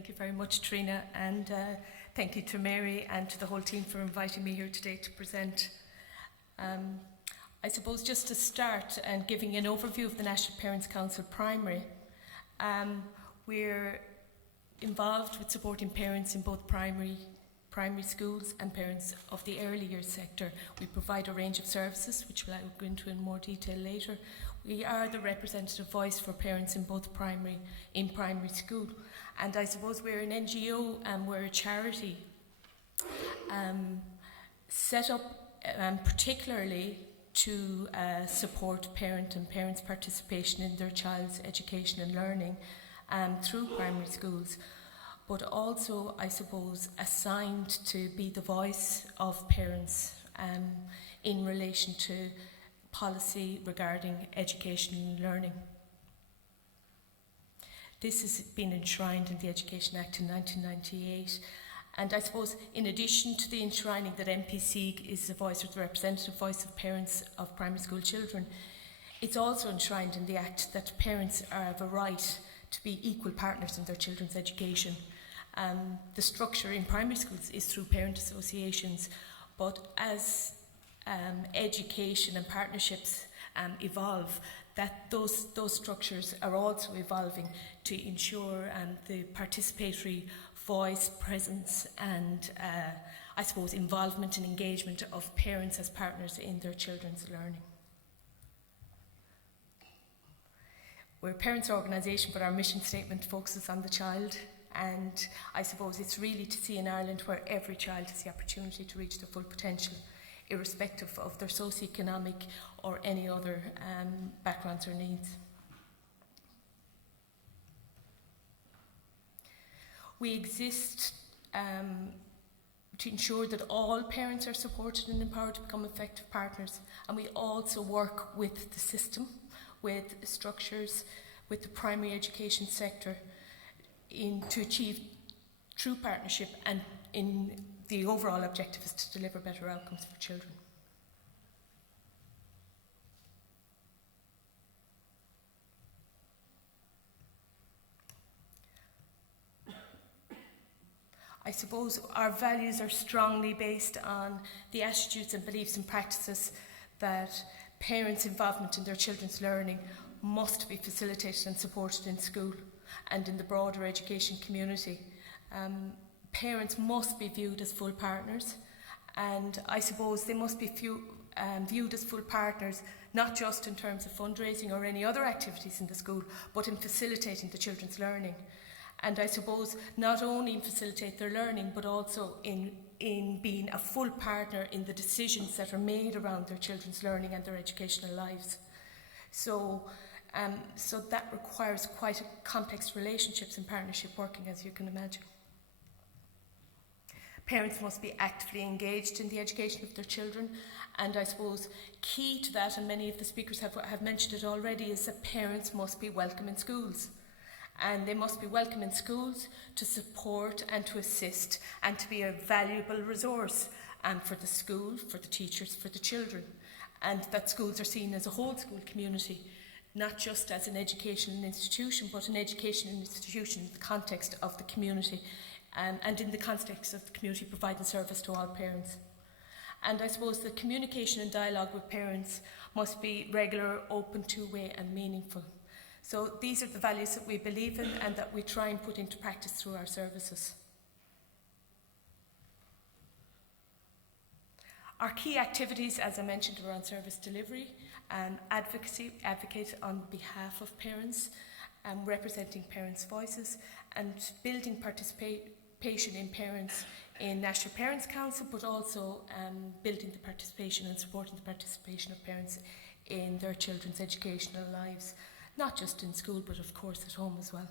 Thank you very much, Trina, and thank you to Mary and to the whole team for inviting me here today to present. I suppose just to start and giving an overview of the National Parents Council Primary, we're involved with supporting parents in both primary schools and parents of the early years sector. We provide a range of services, which I will go into in more detail later. We are the representative voice for parents in both primary school. And I suppose we're an NGO and we're a charity set up particularly to support parents' participation in their child's education and learning through primary schools, but also, I suppose, assigned to be the voice of parents in relation to policy regarding education and learning. This has been enshrined in the Education Act in 1998. And I suppose, in addition to the enshrining that NPC is the voice or the representative voice of parents of primary school children, it's also enshrined in the Act that parents have a right to be equal partners in their children's education. The structure in primary schools is through parent associations, but as education and partnerships evolve, that those structures are also evolving to ensure the participatory voice, presence and I suppose involvement and engagement of parents as partners in their children's learning. We're a parents' organisation, but our mission statement focuses on the child, and I suppose it's really to see an Ireland where every child has the opportunity to reach their full potential, irrespective of their socioeconomic or any other backgrounds or needs. We exist to ensure that all parents are supported and empowered to become effective partners, and we also work with the system, with structures, with the primary education sector to achieve true partnership, and in the overall objective is to deliver better outcomes for children. I suppose our values are strongly based on the attitudes and beliefs and practices that parents' involvement in their children's learning must be facilitated and supported in school and in the broader education community. Parents must be viewed as full partners, and I suppose they must be viewed as full partners not just in terms of fundraising or any other activities in the school, but in facilitating the children's learning. And I suppose not only in facilitate their learning, but also in being a full partner in the decisions that are made around their children's learning and their educational lives. So that requires quite complex relationships and partnership working, as you can imagine. Parents must be actively engaged in the education of their children, and I suppose key to that, and many of the speakers have mentioned it already, is that parents must be welcome in schools. And they must be welcome in schools to support and to assist and to be a valuable resource for the school, for the teachers, for the children. And that schools are seen as a whole school community, not just as an educational institution, but an educational institution in the context of the community and in the context of the community providing service to all parents. And I suppose the communication and dialogue with parents must be regular, open, two-way and meaningful. So these are the values that we believe in and that we try and put into practice through our services. Our key activities, as I mentioned, are on service delivery and advocate on behalf of parents, representing parents' voices and building participation in parents in National Parents Council, but also building the participation and supporting the participation of parents in their children's educational lives. Not just in school, but of course at home as well.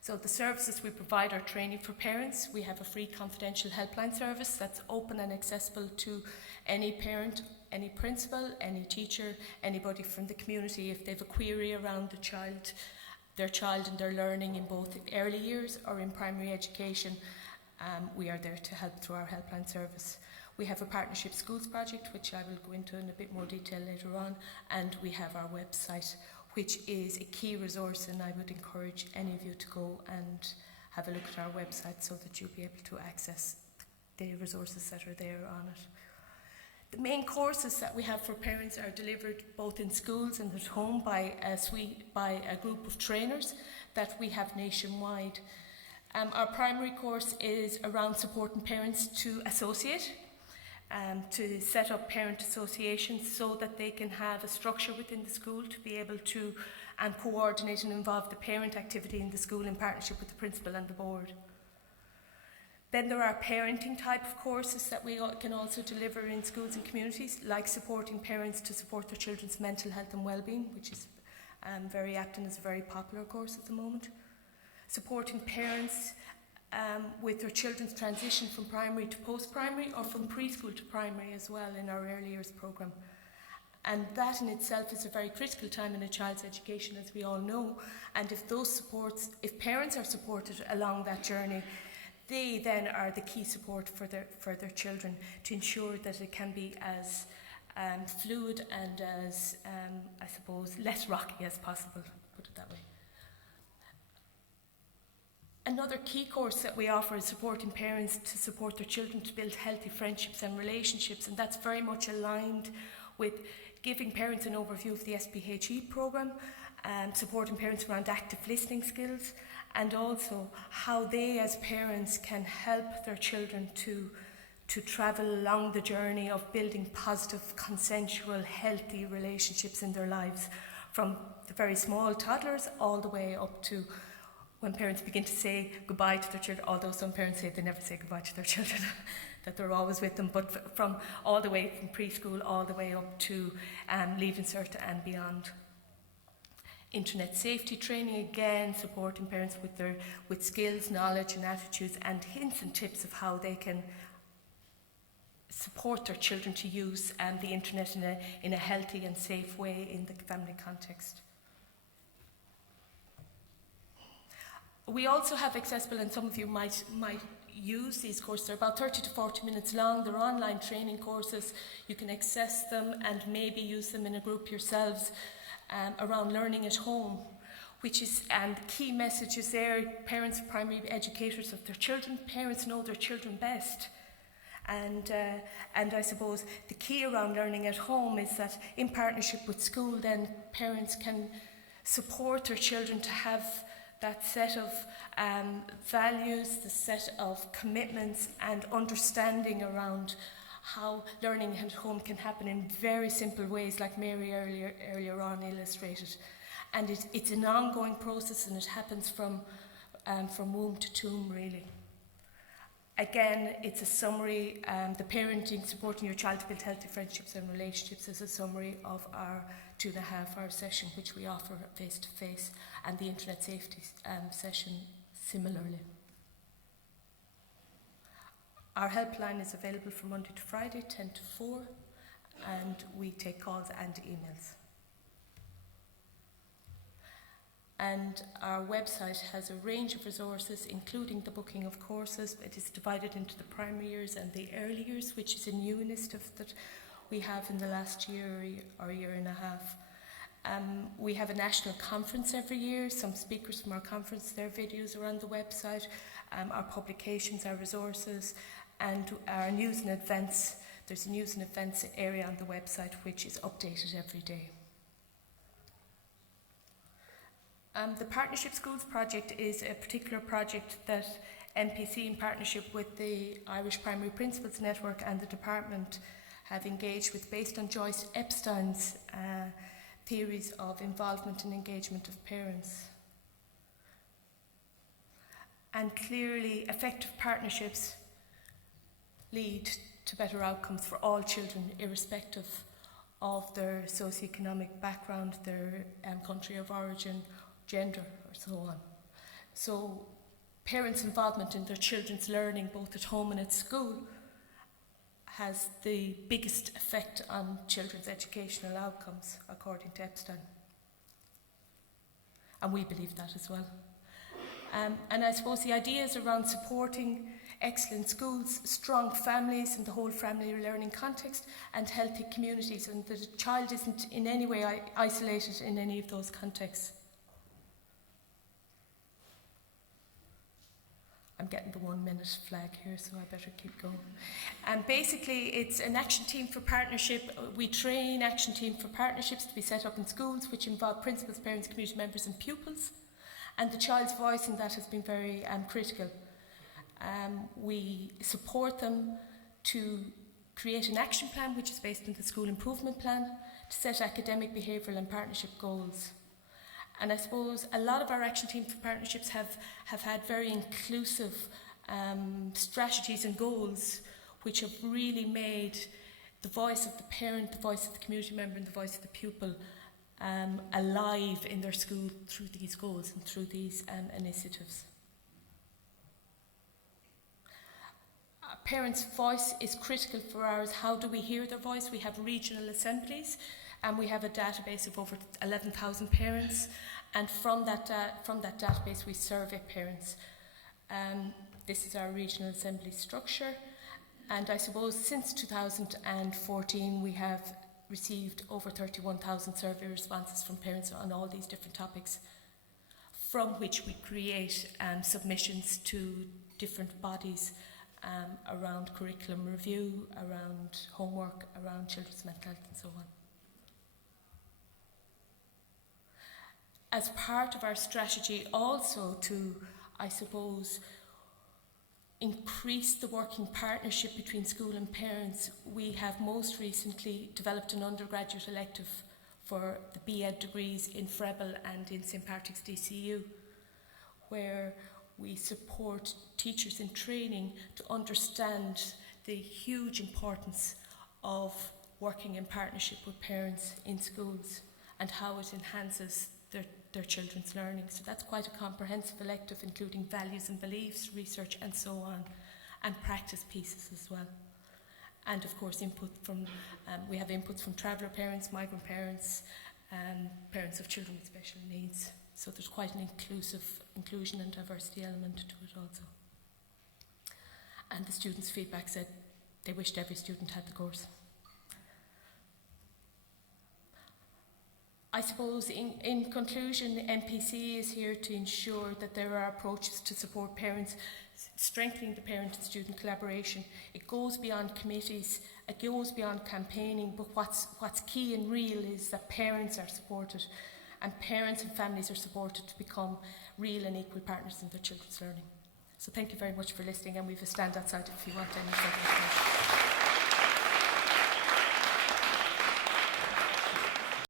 So the services we provide are training for parents. We have a free confidential helpline service that's open and accessible to any parent, any principal, any teacher, anybody from the community if they have a query around their child and their learning in both early years or in primary education. We are there to help through our helpline service. We have a Partnership Schools project, which I will go into in a bit more detail later on, and we have our website which is a key resource, and I would encourage any of you to go and have a look at our website so that you'll be able to access the resources that are there on it. The main courses that we have for parents are delivered both in schools and at home by a group of trainers that we have nationwide. Our primary course is around supporting parents to associate, to set up parent associations so that they can have a structure within the school to be able to coordinate and involve the parent activity in the school in partnership with the principal and the board. Then there are parenting type of courses that we can also deliver in schools and communities, like supporting parents to support their children's mental health and well-being, which is very apt and is a very popular course at the moment. Supporting parents with their children's transition from primary to post-primary, or from preschool to primary as well in our early years programme. And that in itself is a very critical time in a child's education, as we all know. And if parents are supported along that journey, they then are the key support for their children to ensure that it can be as fluid and as, I suppose, less rocky as possible, put it that way. Another key course that we offer is supporting parents to support their children to build healthy friendships and relationships, and that's very much aligned with giving parents an overview of the SPHE programme, supporting parents around active listening skills, and also how they as parents can help their children to travel along the journey of building positive, consensual, healthy relationships in their lives, from the very small toddlers all the way up to when parents begin to say goodbye to their children, although some parents say they never say goodbye to their children, that they're always with them, but from all the way from preschool all the way up to Leaving Cert and beyond. Internet safety training, again, supporting parents with skills, knowledge and attitudes, and hints and tips of how they can support their children to use the internet in a healthy and safe way in the family context. We also have accessible, and some of you might use these courses. They're about 30 to 40 minutes long. They're online training courses. You can access them and maybe use them in a group yourselves around learning at home, and key messages there. Parents are primary educators of their children. Parents know their children best. And I suppose the key around learning at home is that in partnership with school, then parents can support their children to have that set of values, the set of commitments and understanding around how learning at home can happen in very simple ways, like Mary earlier on illustrated. And it's an ongoing process, and it happens from womb to tomb, really. Again, it's a summary. The parenting, supporting your child to build healthy friendships and relationships, is a summary of our 2.5-hour session, which we offer face-to-face, and the internet safety session similarly. Our helpline is available from Monday to Friday, 10 to 4, and we take calls and emails. And our website has a range of resources, including the booking of courses. It is divided into the primary years and the early years, which is a new initiative that we have in the last year or year and a half. We have a national conference every year. Some speakers from our conference, their videos are on the website. Our publications, our resources, and our news and events. There's a news and events area on the website which is updated every day. The Partnership Schools project is a particular project that NPC, in partnership with the Irish Primary Principals Network and the department, have engaged with, based on Joyce Epstein's theories of involvement and engagement of parents. And clearly, effective partnerships lead to better outcomes for all children, irrespective of their socioeconomic background, their country of origin, gender, or so on. So parents' involvement in their children's learning, both at home and at school, has the biggest effect on children's educational outcomes, according to Epstein. And we believe that as well. And I suppose the ideas around supporting excellent schools, strong families and the whole family learning context, and healthy communities, and that a child isn't in any way isolated in any of those contexts. I'm getting the 1 minute flag here, so I better keep going. And basically, it's an action team for partnership. We train action team for partnerships to be set up in schools, which involve principals, parents, community members and pupils. And the child's voice in that has been very critical. We support them to create an action plan, which is based on the school improvement plan, to set academic, behavioural and partnership goals. And I suppose a lot of our action team for partnerships have had very inclusive strategies and goals, which have really made the voice of the parent, the voice of the community member and the voice of the pupil alive in their school through these goals and through these initiatives. A parent's voice is critical for ours. How do we hear their voice? We have regional assemblies, and we have a database of over 11,000 parents, and from that database we survey parents. This is our regional assembly structure, and I suppose since 2014 we have received over 31,000 survey responses from parents on all these different topics, from which we create submissions to different bodies around curriculum review, around homework, around children's mental health and so on. As part of our strategy also to, I suppose, increase the working partnership between school and parents, we have most recently developed an undergraduate elective for the B.Ed degrees in Freble and in St. Patrick's DCU, where we support teachers in training to understand the huge importance of working in partnership with parents in schools and how it enhances their children's learning. So that's quite a comprehensive elective, including values and beliefs, research and so on, and practice pieces as well. And of course we have inputs from traveller parents, migrant parents, parents of children with special needs. So there's quite an inclusion and diversity element to it also. And the students' feedback said they wished every student had the course. I suppose in conclusion, the NPC is here to ensure that there are approaches to support parents, strengthening the parent and student collaboration. It goes beyond committees, it goes beyond campaigning, but what's key and real is that parents are supported, and parents and families are supported to become real and equal partners in their children's learning. So thank you very much for listening, and we have a stand outside if you want any further information.